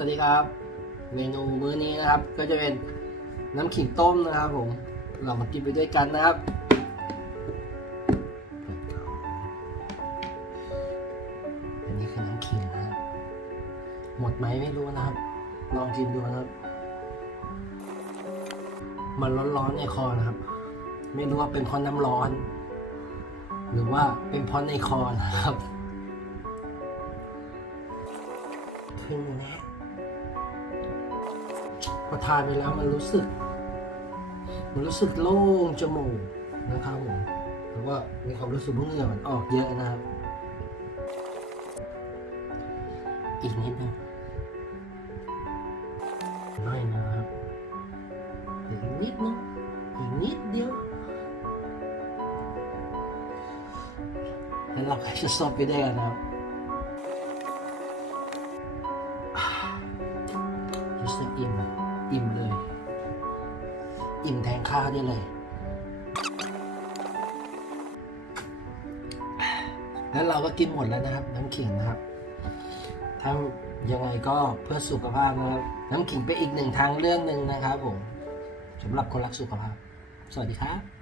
สวัสดีครับ เมนูมื้อนี้นะครับ ก็จะเป็นน้ำขิงต้มนะครับผม เรามากินไปด้วยกันนะครับ อันนี้คือน้ำขิงนะครับ หมดไหมไม่รู้นะครับ ลองกินดูนะครับ มันร้อนๆในคอนะครับ ไม่รู้ว่าเป็นเพราะน้ำร้อน หรือว่าเป็นเพราะในคอนะครับขึ้นแนะ พอทานไปแล้วมันรู้สึก มันรู้สึกโล่งจมูกนะครับผมแล้วก็มีความรู้สึกว่าเหงื่อมันออกเยอะนะครับ อีกนิดนึงน้อยนะครับอีกนิดนึงอีกนิดเดียวแล้วเราก็จะซบไปได้กันนะครับ รู้สึกอิ่มอิ่มเลย อิ่มแทนข้าวได้เลย แล้วเราก็กินหมดแล้วนะครับ น้ำขิงนะครับถ้งยังไงก็เพื่อสุขภาพนะครับ น้ำขิงเป็นอีกหนึ่งทางเรื่องหนึ่งนะครับผมสำหรับคนรักสุขภาพ สวัสดีครับ